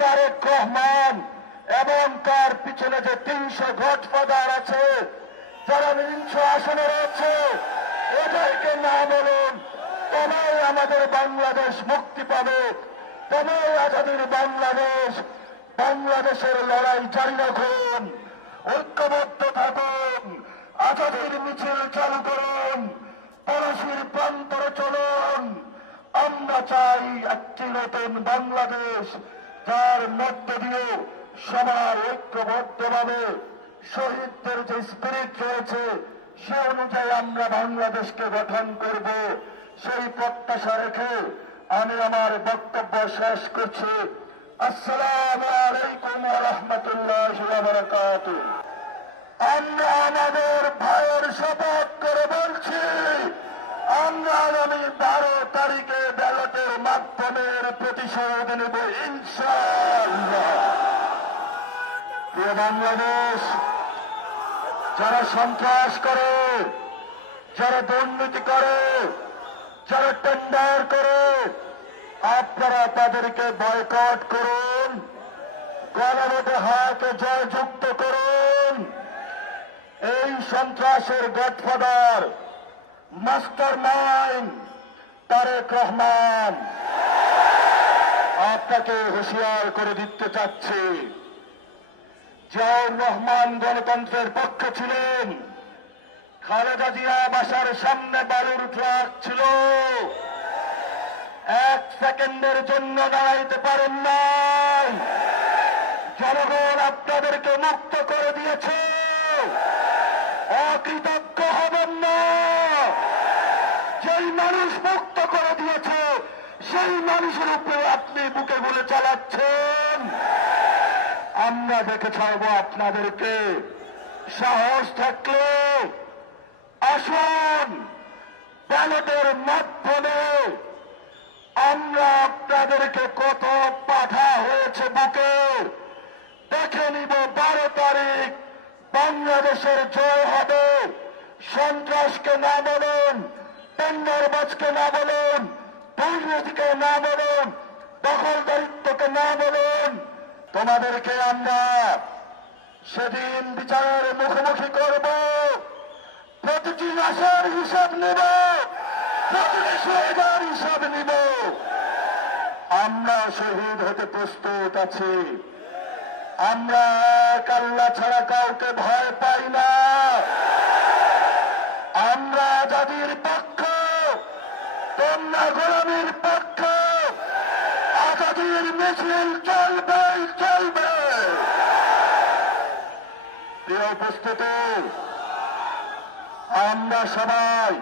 তারেক রহমান এবং তার পিছনে যে 300 গডফাদার আছে, যারা 300 আসনে রয়েছে, এদেরকে না বলুন, তবেই আমাদের বাংলাদেশ মুক্তি পাবে, তবেই আজাদির বাংলাদেশ। বাংলাদেশের লড়াই জারি রাখুন, ঐক্যবদ্ধ থাকুন, আজাদির মিছিল চালু করুন, পলাশির প্রান্তরে চলুন। আমরা চাই একটি নতুন বাংলাদেশ, যার মধ্য দিয়ে সবাই ঐক্যবদ্ধভাবে শহীদদের যে স্পিরিট রয়েছে সে অনুযায়ী আমরা বাংলাদেশকে গঠন করব। সেই প্রত্যাশা রেখে আমি আমার বক্তব্য শেষ করছি। আসসালামু আলাইকুম ওয়া রাহমাতুল্লাহি ওয়া বারাকাতুহু। আমরা আমাদের ভাইয়ের শপথ করে বলছি, আমরা আগামী 12 তারিখে ব্যালটের মাধ্যমে প্রতিশোধ নেব ইনশাআল্লাহ। প্রিয় বাংলাদেশ, যারা সন্ত্রাস করে, যারা দুর্নীতি করে, যারা টেন্ডার করে, আপনারা তাদেরকে বয়কট করুন, গণভোটে হাতে জয়যুক্ত করুন। এই সন্ত্রাসের godfather, mastermind Tarique Rahman, আপনাকে হুঁশিয়ার করে দিতে চাচ্ছি। জিয়াউর রহমান গণতন্ত্রের পক্ষে ছিলেন, খালেদা জিয়া বাসার সামনে বালুর ট্রাক ছিল, 1 সেকেন্ডের জন্য দাঁড়াইতে পারেন নাই। জনগণ আপনাদেরকে মুক্ত করে দিয়েছে, অকৃতজ্ঞ হবেন না। যেই মানুষ মুক্ত করে দিয়েছে সেই মানুষের উপরে আপনি বুকে গুলি চালাচ্ছেন। আমরা দেখে ছাড়ব আপনাদেরকে। সাহস থাকলে আসুন, ব্যালটের মাধ্যমে আমরা আপনাদেরকে কত পাঠা হয়েছে বুকে দেখে নিব। 12 তারিখ বাংলাদেশের জয় হবে। সন্ত্রাসকে না বলুন, টেন্ডারবাজকে না বলুন, দুর্নীতিকে না বলুন, দখলদারিত্বকে না বলুন। তোমাদেরকে আমরা সেদিন বিচারের মুখোমুখি করব, প্রতিটি লাশের হিসাব নেব, প্রতিটি শহীদের হিসাব নিব। আমরা শহীদ হতে প্রস্তুত আছি। আমরা এক আল্লাহ ছাড়া কাউকে ভয় পাই না। আমরা আজাদির পক্ষ, তোমরা গোলামীর পক্ষ। আজাদির মিছিল চলবে চলবে। প্রিয় উপস্থিতি, আমরা সবাই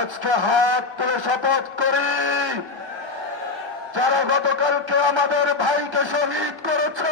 আজকে হাত তুলে শপথ করি, যারা গতকালকে আমাদের ভাইকে শহীদ করেছে,